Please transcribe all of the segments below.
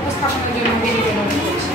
উপস্থাপনের জন্য নিবেদন করছি।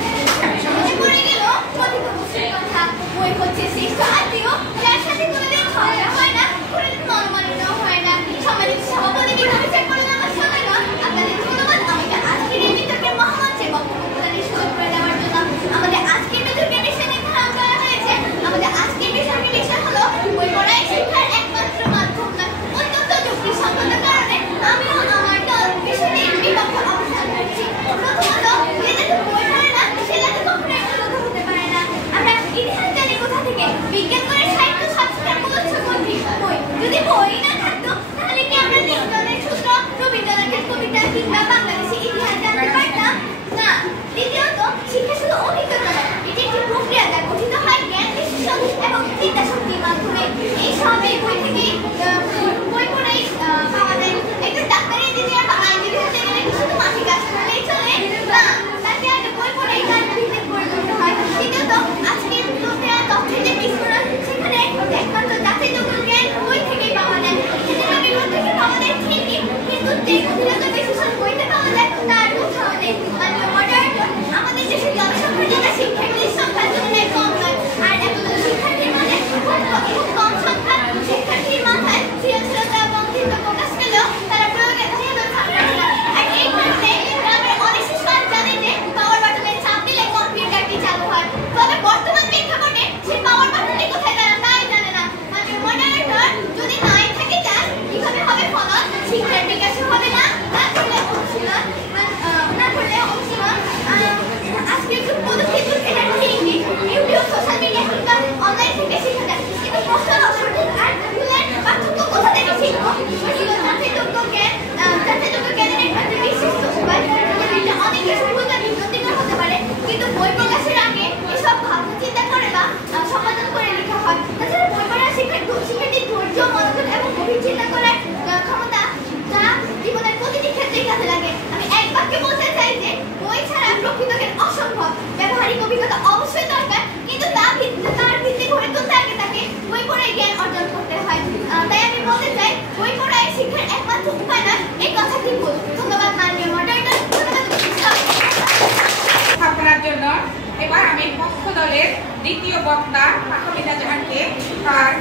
এবার আমি পক্ষ দলের দ্বিতীয় বক্তা ফাহমিদা জাহানকে তার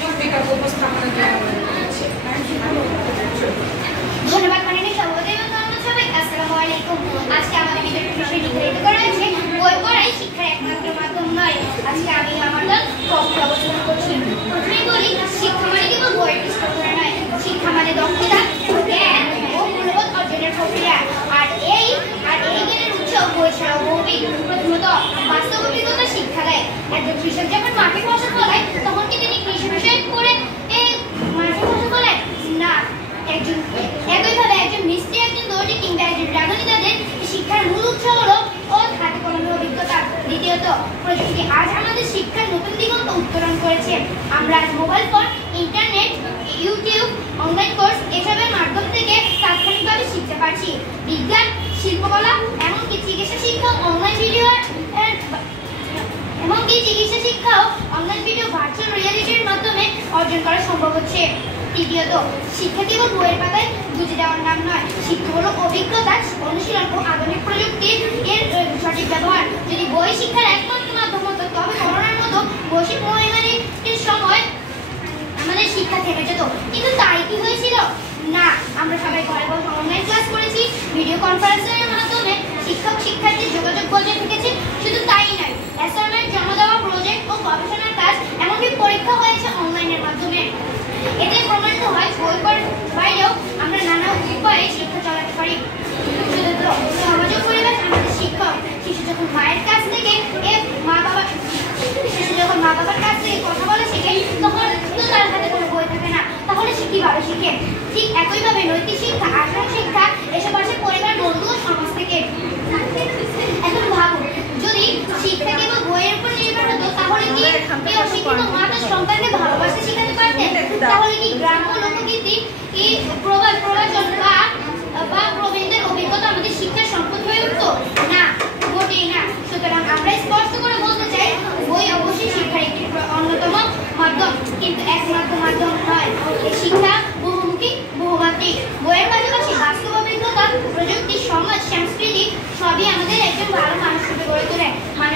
যুক্তিতর্ক উপস্থাপনের জন্য ধন্যবাদ। মাননীয় সভাপতি এবং সবাই আসসালামু আলাইকুম। আজকে আমাদের বিষয় নির্ধারিত করা হয়েছে বই পড়াই শিক্ষার একমাত্র মাধ্যম নয়। আজকে আমি আমার দল পক্ষ আলোচনা করছি। প্রথমেই বলি, শিক্ষা মানে কেবল বইয়ের পুস্তক পড়া নয়, শিক্ষা মানে দক্ষতা, জ্ঞান ও মূল্যবোধ অর্জনের প্রক্রিয়া। আর এই জ্ঞানের উৎস বই ছাড়াও ভৌতিক। প্রথমত বাস্তব অভিজ্ঞতা শিক্ষা দেয়। একজন কৃষক যখন মাঠে ফসল ফলায় তখন কি তিনি কৃষি বিষয় পড়ে মাঠে ফসল ফলায় না? একইভাবে একজন মিস্ত্রি, একজন দর্জি কিংবা একজন রাঁধুনি, তাদের শিক্ষার মূল উৎস হলো ও হাতে কলমের অভিজ্ঞতা। দ্বিতীয়ত প্রযুক্তি আজ আমাদের শিক্ষার নতুন দিগন্ত উত্তরণ করেছে। আমরা আজ mobile phone, internet, YouTube, online course এসবের মাধ্যম থেকে তাৎক্ষণিকভাবে শিখতে পারছি। বিজ্ঞান, শিল্পকলা এমনকি চিকিৎসা শিক্ষাও অনলাইন ভিডিও ভার্চুয়াল রিয়ালিটির মাধ্যমে অর্জন করা সম্ভব হচ্ছে। তৃতীয়ত শিক্ষা কেবল বইয়ের পাতায় বুঝে দেওয়ার নাম নয়, শিক্ষা হলো অভিজ্ঞতা, অনুশীলন ও আধুনিক প্রযুক্তি এর সঠিক ব্যবহার। যদি বই শিক্ষার একমাত্র মাধ্যম হতো তবে করোনার মতো বৈশ্বিক মহামারীর সময় আমাদের শিক্ষা থেমে যেত। কিন্তু তাই কি হয়েছিল? না, আমরা সবাই ঘরে বসে অনলাইন ক্লাস করেছি, ভিডিও কনফারেন্সের মাধ্যমে শিক্ষক শিক্ষার্থীর যোগাযোগ বজায় রেখেছি। শুধু তাই নয়, অ্যাসাইনমেন্ট জমা দেওয়া, প্রজেক্ট ও গবেষণার কাজ এমনকি পরীক্ষা হয়েছে অনলাইনের মাধ্যমে। এতে প্রমাণিত হয় বই পড়ার বাইরেও আমরা নানা উপায়ে শিক্ষা চালাতে পারি। সমাজের পরিবেশ আমাদের শিক্ষক। শিশু যখন মায়ের কাছ থেকে মা বাবার কাছ থেকে কথা বলা শিখে তখন তো তার হাতে কোনো বই থাকে না, তাহলে সে কিভাবে শিখে? ঠিক একইভাবে নৈতিক শিক্ষা, আচরণ শিক্ষা এসব আসে পরিবার, বন্ধু ও সমাজ থেকে। এখন ভাবুন, যদি শিক্ষা কেবল বইয়ের উপর নির্ভর হতো তাহলে কি কেউ শিক্ষিত মা তার সন্তানকে ভালোবাসা শেখাতে পারতেন? তাহলে কি গ্রাম্য লোকগীতি, প্রবচন বা প্রবীণদের অভিজ্ঞতা আমাদের শিক্ষার সম্পদ হয়ে উঠতো? না, মোটেই না। সুতরাং আমরা স্পষ্ট করে বলতে চাই, বই অবশ্যই শিক্ষার একটি অন্যতম মাধ্যম, কিন্তু একমাত্র মাধ্যম নয়। শিক্ষা বহুমুখী, বহুমাত্রিক। বইয়ের পাশাপাশি বাস্তব অভিজ্ঞতা, প্রযুক্তি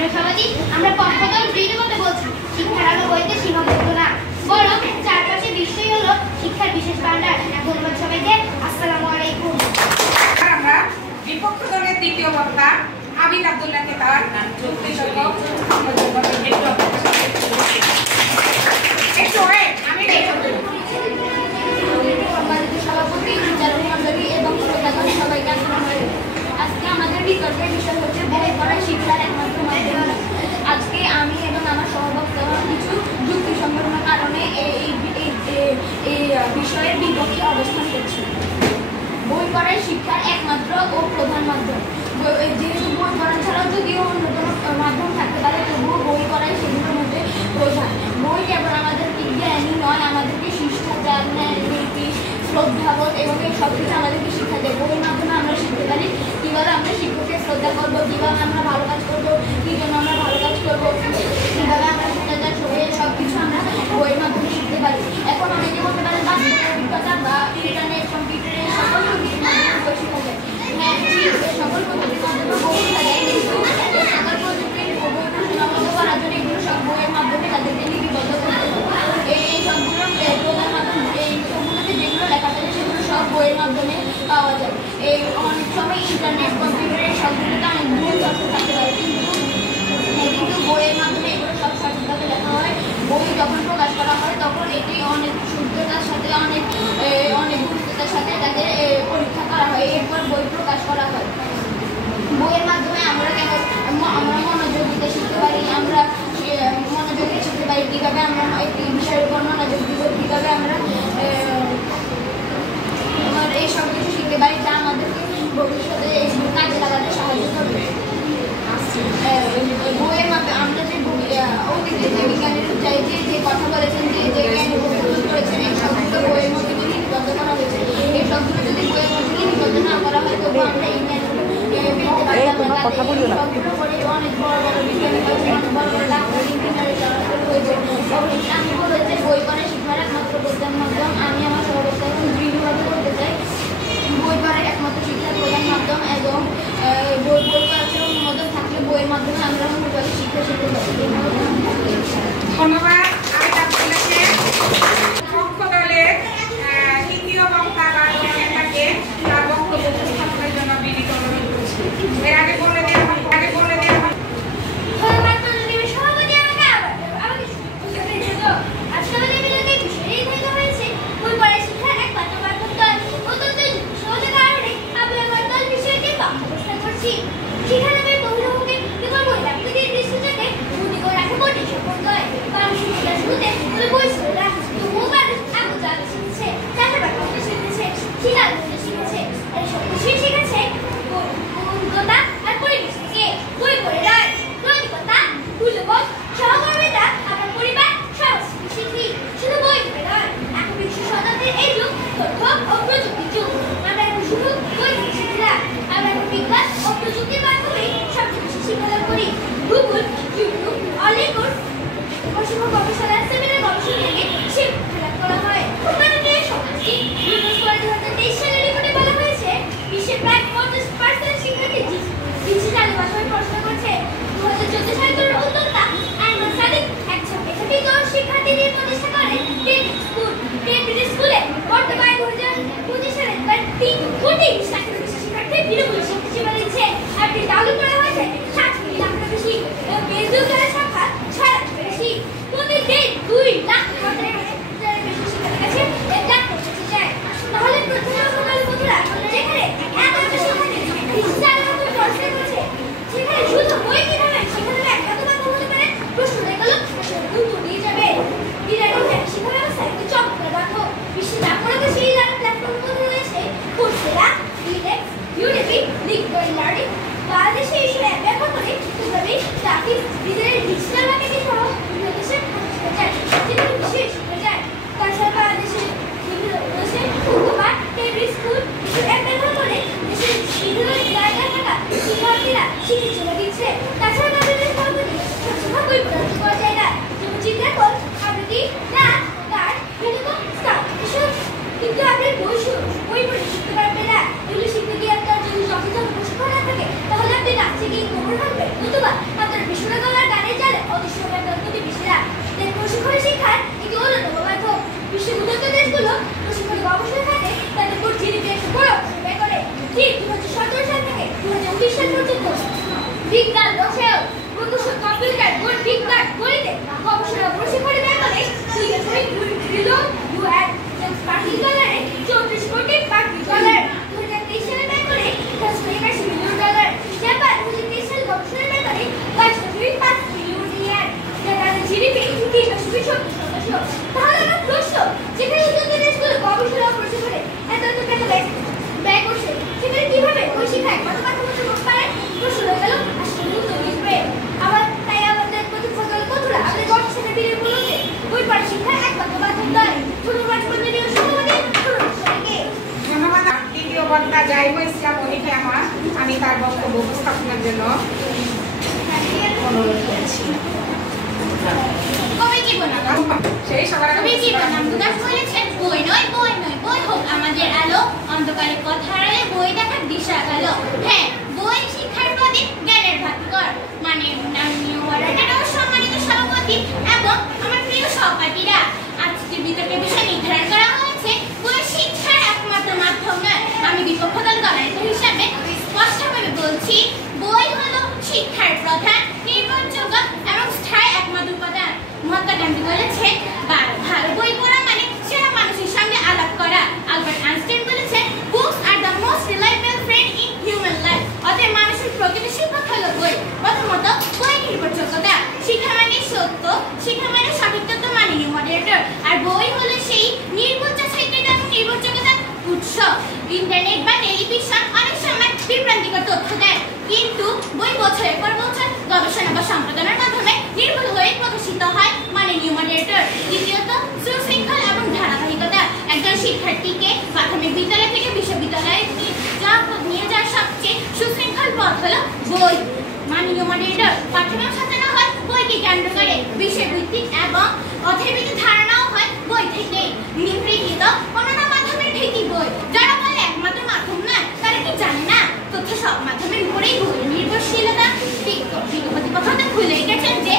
সম্মানীয় সভাপতি, আমরা পক্ষদল দৃঢ়ভাবে বলছি শিক্ষার আলো বইতে সীমাবদ্ধ না, বরং চারপাশে বিশ্বই হলো শিক্ষার বিশেষ ভান্ডার। ধন্যবাদ সবাইকে। আসসালামু আলাইকুম। আমরা বিপক্ষ দলের দ্বিতীয় বক্তা আবিদ আব্দুল্লাহকে তার যুক্তিসহ সভাপতি এবং সবাইকে আজকে আমাদের বিতর্কের বিষয় হচ্ছে বই পড়া শিক্ষার একমাত্র মাধ্যম। আজকে আমি এবং আমার সহবক্তা কিছু যুক্তিসঙ্গত কারণে এই বিষয়ের বিপক্ষে অবস্থান করছি। বই পড়াই শিক্ষার একমাত্র ও প্রধান মাধ্যম। যেহেতু বই পড়া ছাড়াও যদিও অন্যতম মাধ্যম থাকতে পারে, তবুও বই পড়াই সেগুলোর মধ্যে প্রধান। বই কেবল আমাদেরকে জ্ঞানী নয়, আমাদেরকে শিষ্টাচার, নীতি, শ্রদ্ধাবোধ এবং এই সব কিছু আমাদেরকে শিক্ষা দেয়। বইয়ের মাধ্যমে আমরা শিখতে পারি কীভাবে আমরা শিক্ষককে শ্রদ্ধা করবো, কীভাবে আমরা ভালো কাজ করবো, কী জন্য আমরা ভালো কাজ করবো, কীভাবে আমরা শিষ্টাচার সবাই সব কিছু আমরা বইয়ের মাধ্যমে শিখতে পারি। এখন অনেকে বলতে পারে বাস্তব অভিজ্ঞতা বা ইন্টারনেট, কম্পিউটারের সকল পদ্ধতির মাধ্যমে বই শেখা যায়। হ্যাঁ, ঠিক, এই সকল পদ্ধতির মাধ্যমে বই শেখা যায়, কিন্তু এই সকল প্রযুক্তির বইটা সীমাবদ্ধ করার জন্য এগুলো সব বইয়ের মাধ্যমে তাদেরকে লিপিবদ্ধ করতে হবে। এই সবগুলোর প্রধান মাধ্যম, এই সবগুলোতে যেগুলো লেখা থাকে সেগুলো সব বইয়ের মাধ্যমে পাওয়া যায়। এই অনেক সময় ইন্টারনেট, কম্পিউটারের সবগুলোতে অনেক ভুল তথ্য থাকতে পারে, কিন্তু বইয়ের মাধ্যমে এগুলো সব সঠিকভাবে লেখা হয়। বই যখন প্রকাশ করা হয় তখন এটি অনেক শুদ্ধতার সাথে অনেক গুরুত্বতার সাথে তাকে পরীক্ষা করা হয়, এরপর বই প্রকাশ করা হয়। বইয়ের মাধ্যমে আমরা মনোযোগ দিতে শিখতে পারি, আমরা মনোযোগ দিয়ে শিখতে পারি কীভাবে আমরা একটি বিষয়ের উপর মনোযোগ দিব, কীভাবে আমরা এই সব কিছু শিখতে পারি যা আমাদেরকে ভবিষ্যতে কাজে লাগাতে সাহায্য করবে। বইয়ের মাধ্যমে আমরা যে অতীতে যে বিজ্ঞানীরা যে কথা বলেছেন, যে জ্ঞান উপস্থাপন করেছেন, এই সবগুলো বইয়ের মধ্যে লিপিবদ্ধ করা হয়েছে। এই সবগুলো যদি বইয়ের মধ্যে লিপিবদ্ধ না করা হয় তবু আমরা এই জ্ঞানগুলো পেতে পারতাম না। সবগুলো পড়ে অনেক বড় বড় বিজ্ঞানী হয়েছে, অনেক বড় বড় ডাক্তার, ইঞ্জিনিয়ার হয়েছে। আমি বলেছি বই পড়া শিক্ষার একমাত্র প্রধান মাধ্যম। আমি আমার সহবক্তা দৃঢ়ভাবে বলতে চাই বই পড়া একমাত্র শিক্ষার প্রধান মাধ্যম এবং বই পড়ার অনুমোদন থাকলে বইয়ের মাধ্যমে আমরা অনুভাবে শিক্ষা শিখতে পারি। ধন্যবাদ আবিদ আব্দুল্লাহকে। পক্ষ দলের তৃতীয় বক্তা বা নেতাকে তার বক্তব্য উপস্থাপনের জন্য বিনীত অনুরোধ করছি। এর আগে বলে দেওয়া নতুবা আপনার বিশ্বনাথ 2030 সাল পর্যন্ত বিজ্ঞান রসায়ন প্রকৌশল কম্পিউটার বিজ্ঞান গণিতে গবেষণা প্রশিক্ষণ ব্যয় করে 2.2 ট্রিলিয়ন US ডলারে 34 কোটি ডলার 2023 সালে ব্যয় করে 10.81 মিলিয়ন ডলার জাপান 2023 সালে গবেষণা ব্যয় করে 22.5 বিলিয়ন ইয়েন জাপানের জিডিপি 3.2%। তাহলে আমার প্রশ্ন, যেখানে উন্নত দেশগুলো গবেষণা ও প্রশিক্ষণে এত টাকা ব্যয় করছে, সেখানে কিভাবে ওই শিক্ষা একমাত্র মাধ্যমে করতে পারে? প্রশ্ন হয়ে গেল আসলে উত্তর দিবে। আবার তাই আমাদের প্রতিপক্ষের বন্ধুরা আমাদের গবেষণা বিলের বলতে বই পড়া শিক্ষা একমাত্র মাধ্যম নয়। ধন্যবাদ মন্ডলীয় সভাপতি, ধন্যবাদ। তৃতীয় বক্তা জাইমা ইসলাম মনিকে আমি তার বক্তব্য উপস্থাপনের জন্য অনুরোধ করছি। সেই সবার বই নয় বই নয় বই হোক আমাদের আলো, অন্ধকারে কথা হারালে বই দেখার দিশা আলো। হ্যাঁ, বই শিক্ষার প্রদীপ, জ্ঞানের ভাস্কর। মানে সম্মানিত সভাপতি এবং আমার প্রিয় সহপাঠীরা, আজকে বিতর্কের বিষয় নির্ধারণ করা হয়েছে বই শিক্ষার একমাত্র মাধ্যম নয়। আমি বিপক্ষ দল গণনেতা হিসাবে স্পষ্টভাবে বলছি, বই হলো শিক্ষার প্রধান, নির্ভরযোগ্য এবং স্থায়ী একমাত্র উপাদান। মহাত্মা গান্ধী বলেছেন, ভালো বই পড়া মানে সেরা মানুষের সঙ্গে আলাপ করা। আলবার্ট আইনস্টাইন বলেছেন, books are the most reliable friend in human life. অতএব মানুষের প্রকৃত শিক্ষক হলো বই। প্রথমত, বই নির্ভরযোগ্যতা। শিক্ষা মানে সত্য, শিক্ষা মানে সঠিক তথ্য, মাননীয় মডারেটর। আর বই হলো সেই নির্ভরযোগ্যতা এবং নির্ভরযোগ্যতার উৎস। ইন্টারনেট বা টেলিভিশন অনেক সময় বিভ্রান্তিকর তথ্য দেয়, কিন্তু বই বছরের পর বছর গবেষণা বা সম্পাদনার মাধ্যমে নির্ভুল হয়ে প্রকাশিত হয়, মাননীয় মডারেটর। দ্বিতীয়ত, সুশৃঙ্খল এবং ধারাবাহিকতা। একজন শিক্ষার্থীকে প্রাথমিক বিদ্যালয় থেকে বিশ্ববিদ্যালয়ে নিয়ে যাওয়ার সবচেয়ে সুশৃঙ্খল পথ হলো বই, মাননীয় মডারেটর। পাঠ্যক্রম সাজানো হয় বইকে কেন্দ্র করে, বিষয়ভিত্তিক এবং অর্থভিত্তিক ধারণাও হয় বই থেকে। নিম্নলিখিত অন্যান্য মাধ্যমের ভিত্তি বই। যারা বলে একমাত্র মাধ্যম নয়, তারা কি জানে না তথ্য সব মাধ্যমের উপরেই বই নির্ভরশীলতা? প্রতিপক্ষতা ভুলে গেছেন যে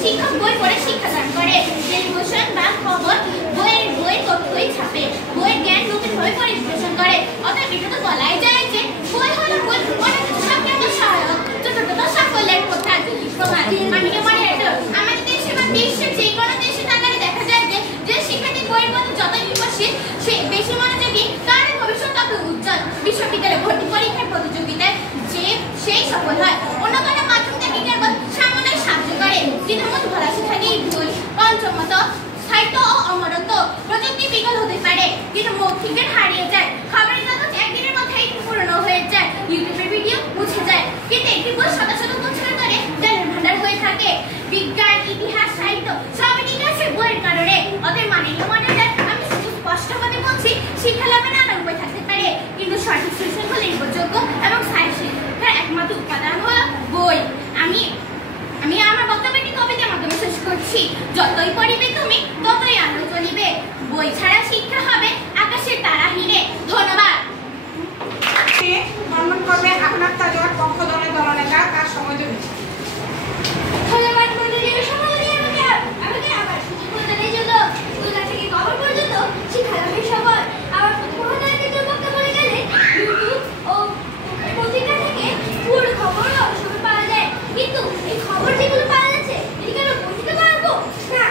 শিক্ষক বই পড়ে শিক্ষাদান করে। টেলিভিশন বা খবর বইয়ের তথ্যই ছাপে, বইয়ের জ্ঞান নতুনভাবে পরিবেশন করে। অতএব এটা তো বলাই যায় যে বই হলো অনেক সক্রিয় সহায়ক, যথাযথ সাফল্যের প্রধান প্রমাণ। মাননীয় মডারেটর, আমাদের দেশে বা বিশ্বের যে কোনো দেশে তাকালে দেখা যায় যে শিক্ষার্থী বইয়ের প্রতি যত নির্ভরশীল, সে বেশি মনোযোগী, তার ভবিষ্যৎ তত উজ্জ্বল। বিশ্ববিদ্যালয়ে ভর্তি পরীক্ষার প্রতিযোগিতায় সেই সফল হয়। অন্য কোনো মাধ্যম থেকে কেবল সামনে সাহায্য করে। দ্বিতীয়ত, ভালো শিক্ষাকেই বই। পঞ্চমত, সাহিত্য ও অমরত্ব। প্রযুক্তি বিকল হতে পারে, কিন্তু মৌখিক জ্ঞান হারিয়ে যায়। খবরের কাগজ একদিনের মধ্যেই পুরনো হয়ে যায়, ইউটিউবের ভিডিও মুছে যায়, কিন্তু একটি বই শত শত বছর ধরে জ্ঞানের ভান্ডার হয়ে থাকে। বিজ্ঞান, ইতিহাস, সাহিত্য সবই ঠিক আছে বইয়ের কারণে। অতএব মাননীয় মডারেটর, আমি স্পষ্টভাবে বলছি, শিক্ষা লাভে নানা উপায় থাকতে পারে, কিন্তু সঠিক সুশৃঙ্খল, নির্ভরযোগ্য এবং স্থায়ী শিক্ষার একমাত্র উপাদান হলো বই। আমি আমার বক্তব্যটি কবিতার মাধ্যমে শেষ করছি। যতই পড়িবে তুমি, ততই আলো জ্বলিবে। বই ছাড়া শিক্ষা হবে আকাশের তারা হিরে। ধন্যবাদ। সম্মান করবে আপনার তাজওয়ার পক্ষ দলের দলনেতা, তার সহযোগী। ধন্যবাদ মন্ডলীয় সভাপতি, আমাকে আবার সুযোগ প্রদানের জন্য। স্কুল থেকে খবর পর্যন্ত শিক্ষা লাভের সফল। আমার প্রতিপক্ষতার ক্ষেত্রে বক্তব্য বলে গেলে ইউটিউব ও পত্রিকা থেকে পুরো খবর অবশ্যই পাওয়া যায়, কিন্তু এই খবর যেগুলো পাওয়া যাচ্ছে, এটি কেন পড়তে পারবো না।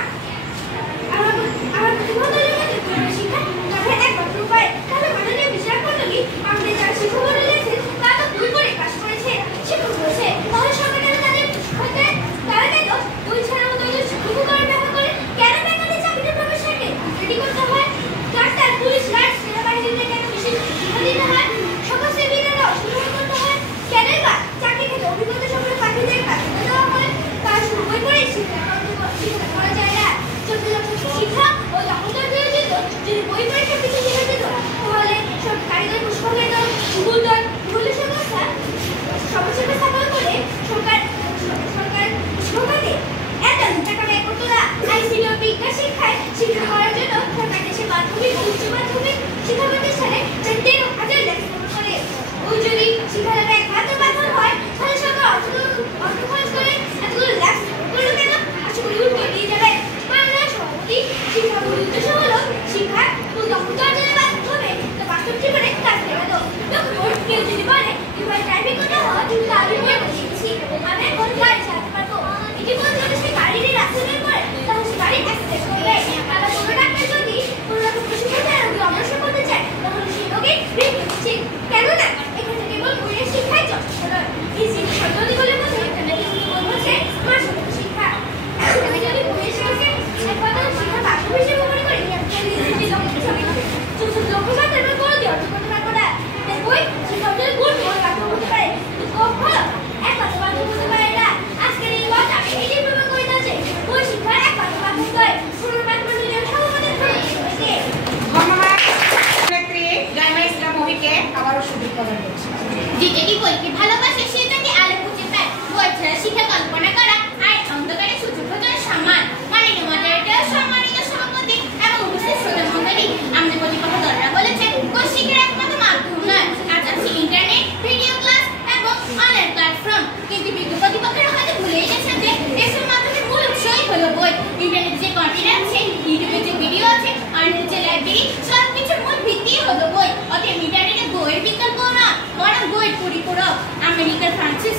বইকে ভালোবাসে সে যদি আলো খুঁজে পায়। বই ছাড়া শিক্ষা কল্পনা করা আর অন্ধকারে সূর্যোদয়ের সমান। মাননীয় মডারেটর, সম্মানিত সভাপতি এবং উপস্থিত শ্রোতা মণ্ডলী, আমাদের প্রতিপক্ষদলরা বলেছেন বই শিক্ষার একমাত্র মাধ্যম নয়। আজ আছে ইন্টারনেট, ভিডিও ক্লাস এবং অনলাইন প্ল্যাটফর্ম। কিন্তু প্রতিপক্ষেরা হয়তো ভুলে গেছেন যে এসব মাধ্যমের মূল উৎসই হলো বই। ইন্টারনেট যে কন্টেন্ট আছে, ইউটিউবে যে ভিডিও আছে, অনলাইনে যে লাইব্রেরি, সবকিছুর মূল ভিত্তি হলো বই। অতএব ইন্টারনেটে বইয়ের বিকল্প না, বরং বইয়ের পরিপূরক। আমেরিকার ফ্রান্সিস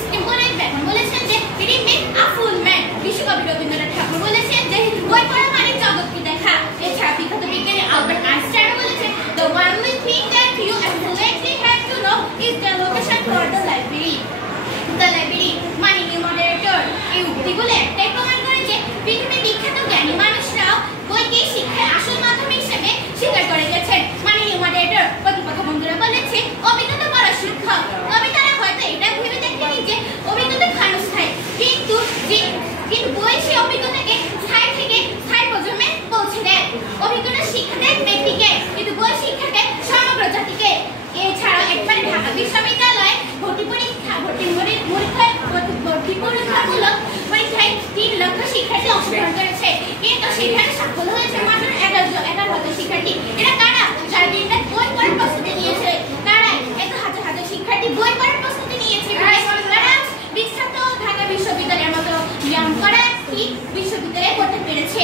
বেকন বলেছেন যে reading makes a full man. বিশ্বকবি রবীন্দ্রনাথ ঠাকুর বলেছেন যে বই পড়া মানে জগৎকে দেখা। এছাড়া বিখ্যাত বিজ্ঞানী আলবার্ট আইনস্টাইন বলেছেন the only thing that you absolutely have to know is the location for the library. The library. মাননীয় মডারেটর, এই উক্তিগুলো একটাই প্রমাণ করে যে পৃথিবীর বিখ্যাত জ্ঞানী মানুষরাও বইকে শিক্ষার আসল মাধ্যম হিসেবে স্বীকার করে গেছেন। মাননীয় মডারেটর, প্রতিপক্ষ বন্ধুরা বলেছে অভিজ্ঞতা বড় শিক্ষক। তবে তারা হয়তো এটা ভেবে দেখেনি যে অভিজ্ঞতা ক্ষণস্থায়ী, কিন্তু বই সেই অভিজ্ঞতাকে স্থায়ী থেকে স্থায়ী প্রজন্মে পৌঁছে দেয়। অভিজ্ঞতা শিক্ষা দেয় ব্যক্তিকে, কিন্তু বই শিক্ষা দেয় সমগ্র জাতিকে। এছাড়া একবার ঢাকা বিশ্ববিদ্যালয়ে ভর্তি পরীক্ষামূলক পরীক্ষায় 3 লক্ষ শিক্ষার্থী অংশগ্রহণ করেছে, কিন্তু সেখানে সফল হয়েছে মাত্র 11,000 শিক্ষার্থী। এরা কারা? যারা দিনরাত বই পড়ার প্রস্তুতি নিয়েছে। তারা এত হাজার হাজার শিক্ষার্থী বই পড়ার প্রস্তুতি নিয়েছে। তারা বিখ্যাত ঢাকা বিশ্ববিদ্যালয়ের মতো নাম করা একটি বিশ্ববিদ্যালয়ে পড়তে পেরেছে।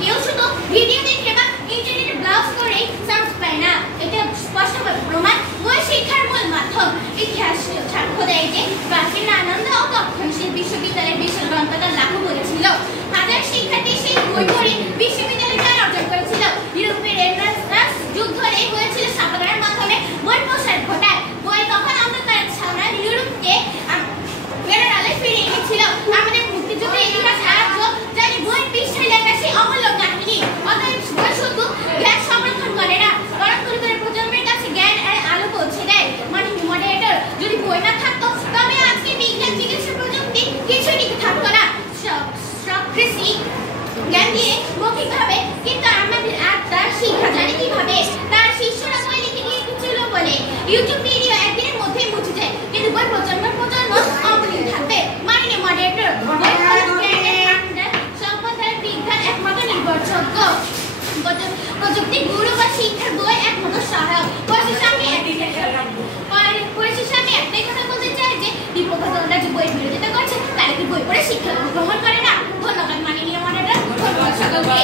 কেউ শুধু ভিডিও দেখে বা ইন্টারনেটে ব্রাউজ করে চান্স পায় না। এটা স্পষ্টভাবে প্রমাণ বই শিক্ষার মূল মাধ্যম। ইতিহাস সাক্ষ্য দেয় যে প্রাচীন আনন্দ ও তক্ষণশীল বিশ্ববিদ্যালয়ের বিশাল গ্রন্থাগার লাভও করেছিল। হাজার শিক্ষার্থী সেই বই পড়ে বিশ্ববিদ্যালয়ে জ্ঞান অর্জন করেছিল। ইউরোপের রেনেসাঁস যুগ ধরে হয়েছিল ছাপাখানার মাধ্যমে বই প্রসার ঘটায়। বই তখন অন্ধকারের ছাওয়া ইউরোপকে আলোয় ফিরে এনেছিল। আমাদের মুক্তিযুদ্ধের ইতিহাস আজও জানি বইয়ের পৃষ্ঠায় লেখা সেই অমূল্য কাহিনী। অতএব বই শুধু জ্ঞান সংরক্ষণ করে না, বরং পরিবারের প্রজন্মের কাছে জ্ঞান আর আলো পৌঁছে দেয়। মাননীয় মডারেটর, যদি বই না থাকতো তবে আজকে বিজ্ঞান, চিকিৎসা, প্রযুক্তি কিছুই টিকে থাকতো না। সক্রেটিস জ্ঞান দিয়ে মৌখিকভাবে, কিন্তু আমাদের আত্মার শিক্ষা জানে কিভাবে? তার শিষ্যরা বই লিখে দিয়ে ছিল বলে ইউটিউব ভিডিও একদিনের মধ্যেই মুছে যায়, কিন্তু বই প্রজন্ম অমলিন থাকবে। মাননীয় মডারেটর, সভ্যতার বিজ্ঞান একমাত্র নির্ভরযোগ্য। প্রযুক্তি গুরু বা শিক্ষার বই একমাত্র সহায়ক। পরিশেষে আমি একটাই কথা বলতে চাই যে বিপক্ষদলরা যে বই বিরোধিতা করছে তারা কি বই পড়ে শিক্ষা গ্রহণ করে না? ধন্যবাদ মাননীয় মডারেটর, ধন্যবাদ সকলকে।